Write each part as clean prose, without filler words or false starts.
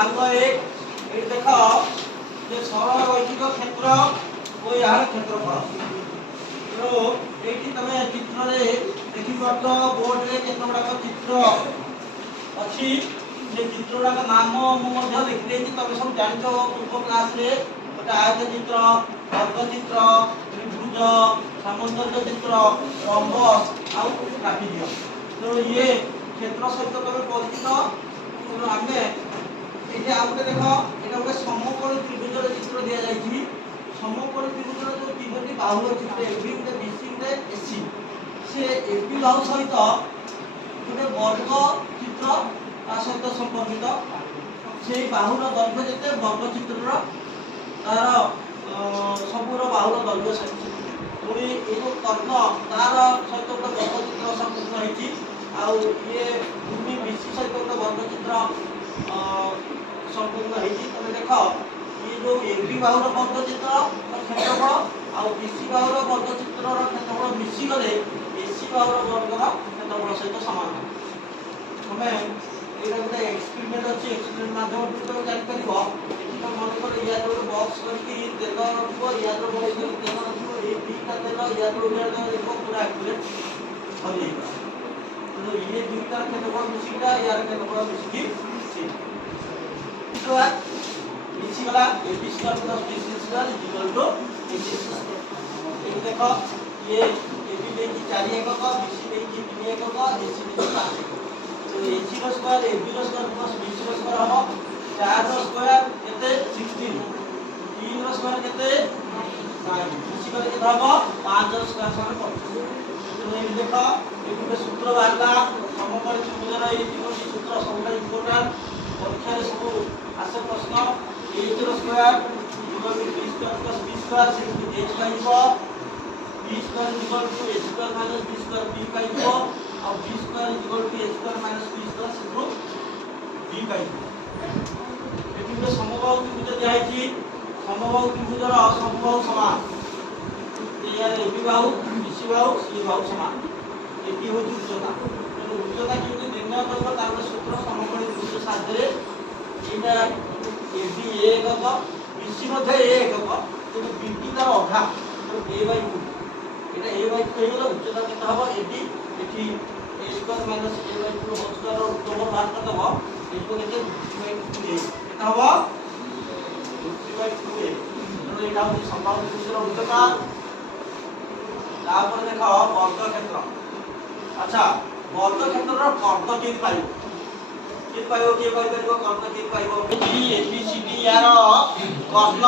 भाग 1 ये देख जे सरल रैखिक क्षेत्र और यार क्षेत्रफल तो एठी तमे चित्र रे देखि पातो बोर्ड रे केतोडा का चित्र अछि से चित्रडा का नाम मु मध्ये लिखि देछि तमे सब जानितो पूर्व क्लास रे ओटा आयत चित्र वर्ग चित्र त्रिभुज सामंजस्य चित्र रंबस आउ ट्रापेजियम तो ये क्षेत्र सहित तमे परिचित तो आमे एठी आउटे देखो एटा ଗୋଟେ समकोण त्रिभुज रे चित्र दिया जाइछि समकोण त्रिभुज रे जो तीनोटी बाहु अछि एबी ଗୋଟେ बीसी ଗୋଟେ एसी से एबी बाहु सहित ଗୋଟେ वर्ग चित्र ता सहित संपर्कित से बाहुर दैर्घ्य जेते वर्ग चित्रर तार सबुर बाहुर दैर्घ्य सहित पुणी एगो कर्ण तार सहित ଗୋଟେ वर्ग चित्र संपूर्ण हेछि आ ये भूमि बीसी सहित ଗୋଟେ वर्ग चित्र संपूर्ण हेछि तमे देखो ये जो एबी बाहुर वर्ग चित्र क्षेत्रफल आ बीसी बाहुर वर्ग चित्रर क्षेत्रफल मिसी गले एसी बाहुर वर्गर क्षेत्रफल सहित समान हमें एटा गोटे एक्सपेरिमेंट अछि एक्सपेरिमेंट माध्यम तो जानि परिबो एठी तो मन कर या जो बॉक्स करके तेल रखबो या जो बॉक्स करके तेल रखबो ए बीटा तेल या तो उधर तो देखो पूरा एक्यूरेट हो जाएगा तो ये दुईटा क्षेत्रफल मिसीटा यार क्षेत्रफल मिसी सी तो मिसी वाला AB square plus BC square equal to AC square ये देखो ये एबी देकी 4 एकक बीसी देकी 3 एकक एसी देकी 5 एकक तो एसी रो स्क्वायर एबी रो स्क्वायर प्लस बीसी रो स्क्वायर हो 4 रो स्क्वायर केते 16 3 रो स्क्वायर केते 9 बीसी करे केते हो 5 रो स्क्वायर समान 25 तो ये देखो ये ଗୋଟେ सूत्र बाहरला समकोण त्रिभुजर ये तीनोटी सूत्र सबटा इम्पोर्टेंट परीक्षा रे सब आसे प्रश्न a रो square equal to b square plus b square से h पाइबो b square equal to h square minus b square b पाइबो और b square equal to h square minus b square से b पाइबो एठी ଗୋଟେ समबाहु त्रिभुज दिया है समबाहु त्रिभुजर समबाहु समान यार ab बाहु bc बाहु c बाहु समान एटी हो उच्चता तो उच्चता किंतु निर्णय करबो तार सूत्र समकोण त्रिभुज साहाय्य एटा ab a एकक bc मध्ये a एकक तो bd तार अधा तो a/2 एटा a/2 हेगला उच्चता केते हबो ab एठी a square minus a/2 whole square और तोमर बाहर कर दबो एको केते 2/2 केते हबो 2/2 तो एटा हो संभाव्य त्रिभुजर उच्चता तापर देखो वर्ग क्षेत्र अच्छा वर्ग क्षेत्रर कर्ण के पाइबो के पाइबो के कहि परिबो कर्ण के पाइबो ए बी सी डी यार कर्ण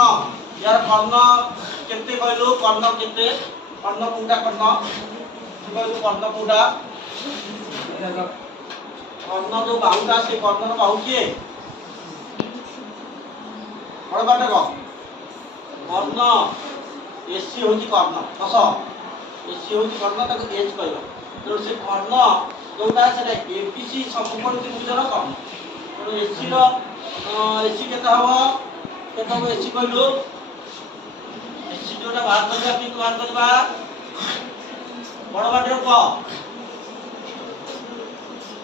केते कहलो कर्ण केते कर्ण कोटा कर्ण कहलो कर्ण कोटा कर्ण जो बाहुटा से कर्णर बाहु किए बड़ बाटक कर्ण एसी होची कर्ण कस एसी होची कर्ण ताको एच कहलो तो से कर्ण जोटा से एबीसी समकोण त्रिभुजर कर्ण तो एसी रो एसी केता हबो केता हो एसी कहलो एसी जोटा बाहर करबा कि बाहर करबा बड़ बाटर को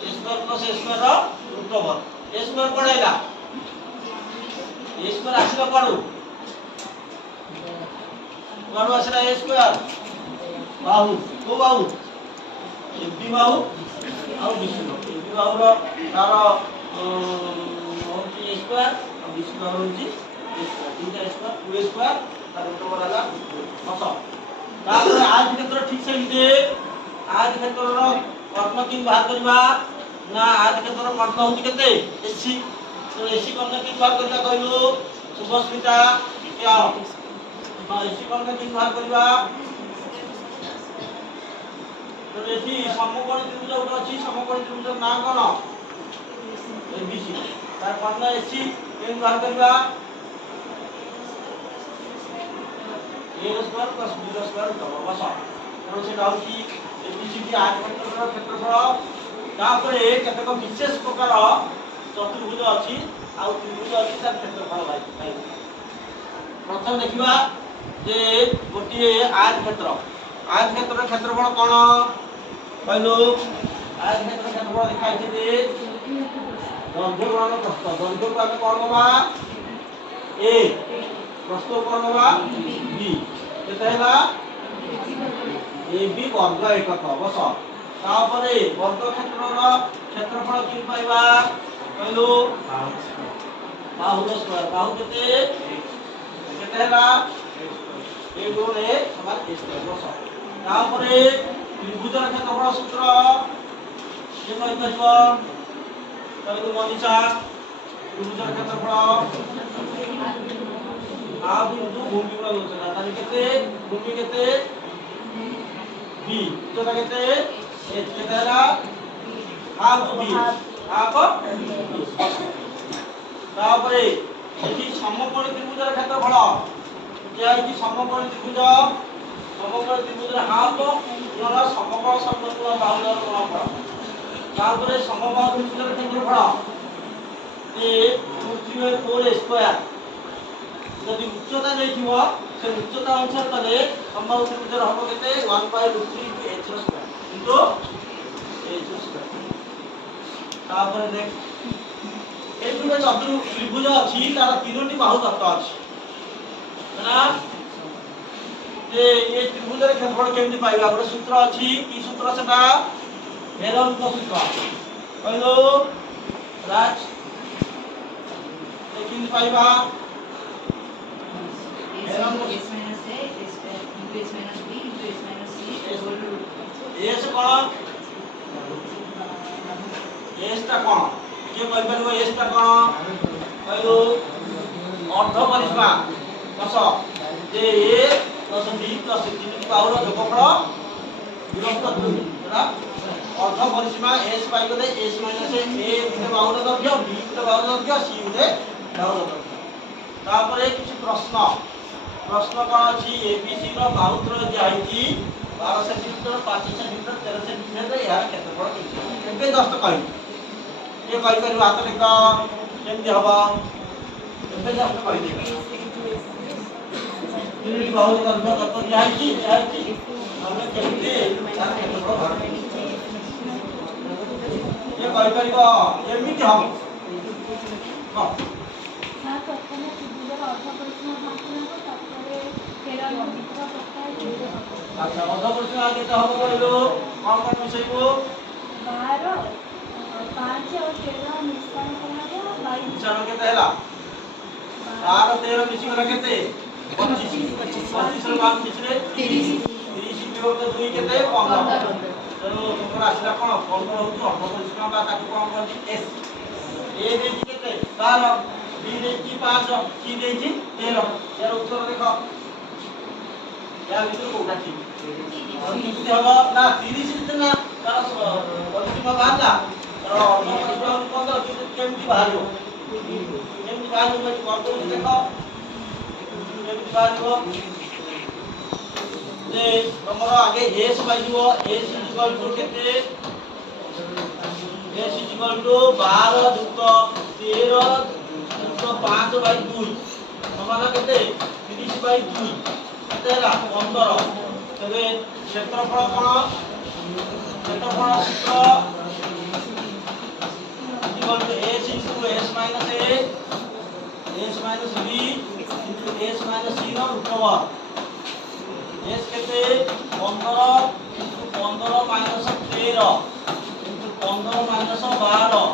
ए स्क्वायर प्लस ए स्क्वायर रो रूट ओवर ए स्क्वायर पड़ेगा ए स्क्वायर आसीबा पड़ू पड़ू आसीला ए स्क्वायर बाहु को बाहु एबी बाहु और बीसी बाहु एबी बाहु रो तार होची ए स्क्वायर और बीसी बाहु होची ए स्क्वायर तीनटा स्क्वायर 2 स्क्वायर तार रूट ओवर आला हस तापर आज क्षेत्र ठीक से लिखे आज क्षेत्र रो कर्ण किन बाहर करबा ना आज क्षेत्र कर्ण होची केते एसी तो एसी कर्ण किन बाहर करबा कहलु सुभस्मिता क्या हां एसी कर्ण किन बाहर करबा तो एठी समकोण त्रिभुज उठ अछि समकोण त्रिभुज ना कोन एबीसी तार कर्ण एसी किन बाहर करबा a square plus b square double बस तो से होची एबीसीडी आठ क्षेत्रफल क्षेत्रफल तापर केतक विशेष प्रकार चतुर्भुज अछि आ त्रिभुज अछि तार क्षेत्रफल भाई प्रथम देखिबा जे गोटिए आयत क्षेत्र क्षेत्रफल कोन कहलो आयत क्षेत्रफल देखाइ छै जे दैर्घ्य गुणन प्रस्थ दैर्घ्य को आमे कोन बा ए प्रस्थ कोन बा बी केते हैला ए बी वर्ग एकक बस तापरे वर्ग क्षेत्रर क्षेत्रफल कि पाइबा कहलो बाहु स्क्वायर बाहु केते केते हैला ए गुण ए समान ए स्क्वायर बस तापरे त्रिभुजर क्षेत्रफल सूत्र ये कहि कहबो कहलो मनीषा त्रिभुजर क्षेत्रफल हाफ इनटू भूमि गुणा लोचना तानि केते भूमि केते बी उच्चता केते ए केते हैला हाफ बी हाफ तापरे एठी समकोणी त्रिभुजर क्षेत्रफल क्या है कि समकोणी त्रिभुजर हाफ गुणन समकोण समकोण बाहुर गुणनफल तापरे समबाहु त्रिभुजर क्षेत्रफल ए 2/4 स्क्वायर यदि उच्चता देखिबो से उच्चता अनुसार तले समबाहु त्रिभुजर हबो केते 1/√3 h square into h square तापर देख ए दुटे चतुर्भुज त्रिभुज अछि तार तीनोटी बाहु तत्व अछि ना जे ए त्रिभुजर क्षेत्रफल केमति पाइबा गोटे सूत्र अछि की सूत्र सेटा हेरन का सूत्र कहलो राज केमति पाइबा हेरन को s minus a s into s minus b into s minus c equal to s cone s ता कोन के कहि परबो s ता कोन कहलो अर्ध परिसीमा दस जे a plus b plus c की पावर जोगफल विभक्त 2 है अर्ध परिसीमा s पाइ गले s माइनस a गुणे बाहुर दैर्घ्य b गुणे बाहुर दैर्घ्य c गुणे बाहुर दैर्घ्य तापर किछि प्रश्न प्रश्न कोन अछि एबीसी रो बाहुत्र जाईची 12 सेंटीमीटर 5 सेंटीमीटर 13 सेंटीमीटर यार क्षेत्रफल केते एबे जस्ट कहि ये कहि करि बात लिख केमति हबा एबे जस्ट कहि दे यूनिट बाहुर दैर्घ्य कत जाईची हमें केमति यार क्षेत्रफल बाहर ये कहि परिबो एमिति हम हां ना प्रथमे त्रिभुजर अर्ध परिसीमा भाग तापरे हेरन मित्र प्रकार अच्छा अर्ध परिसीमा केते हबो कहलो कोन मिसैबो 12 5 और 13 मिश्रण कराबो 22 मिश्रण केते हैला 12 13 मिश्रण करा केते 25 रो मान किछरे 30 विभक्त 2 केते 15 तेरो तुमरा आसला कोन 15 होतो अर्ध परिसीमा बा ताकू कोन करछि s a देछि केते 12 b देछि 5 c देछि 13 यार उत्तर देखो या ভিতর কোটা ঠিক আর কিতে হলো না 30 দিতে না তার পরিসীমা বাহারলা আর অন্য পরিসীমা 15 কিন্তু কেমতি বাহারিবো কেমতি বাহারিবো কোন করতে দেখো কেমতি বাহারিবো যে তোমরা আগে s পাইবো s ইকুয়াল টু কেতে s ইকুয়াল টু 12 যুক্ত 13 যুক্ত 5/2 সমান কেতে 30/2 तेरा 15 तबे क्षेत्रफल कोन क्षेत्रफल सूत्र equal to s into s minus a s minus b into s minus c नो रूट ओवर s केते 15 into 15 minus 13 into 15 minus 12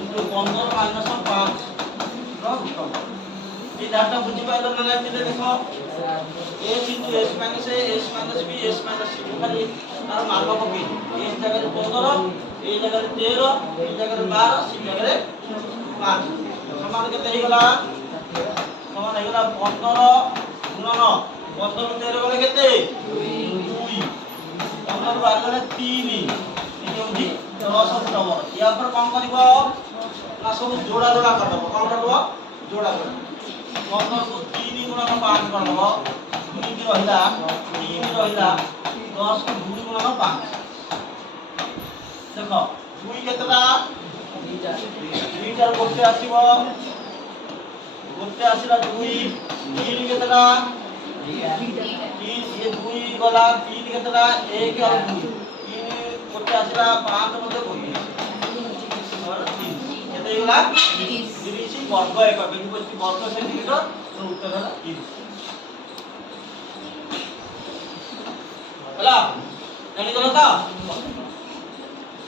into 15 minus 5 नो रूट ओवर ये डाटा बुझी पाइलो ना लाइन में देखो s into s minus a s minus b s minus c खाली तार मान को भी इस जगह 15 ए जगह 13 ए जगह 12 सी जगह 5 समान केते हे गला समान हे गला 15 गुणन 15 13 गले केते 2 15 12 गले 3 ये होजी 10 नंबर या पर कम करबो ना सब जोड़ा जोड़ा कर दबो कम करबो जोड़ा जोड़ा 15 को 3 गुणन 5 कर दबो 2 की रहिला 3 रहिला 10 को 2 गुणन 5 देखो 2 केतला 2 चार गोटे आसीबो गोटे आसीला 2 3 केतला 3 ये 2 गला 3 केतला 1 और 2 3 गोटे आसीला 5 मध्ये गोटे और 3 केते ହେଇଗଲା 30 30 ବର୍ଗ ଏକକ କିନ୍ତୁ ବସି ବର୍ଗ ସେଣ୍ଟିମିଟର ତ ଉତ୍ତର ହେଲା 30 ହେଲା ଜାଣିଗଲ ତ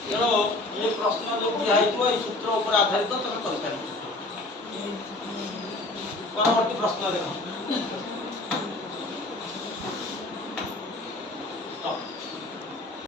ତେଣୁ ये प्रश्न जो दिया है तो सूत्र ऊपर आधारित तो तक कर परवर्ती प्रश्न देखो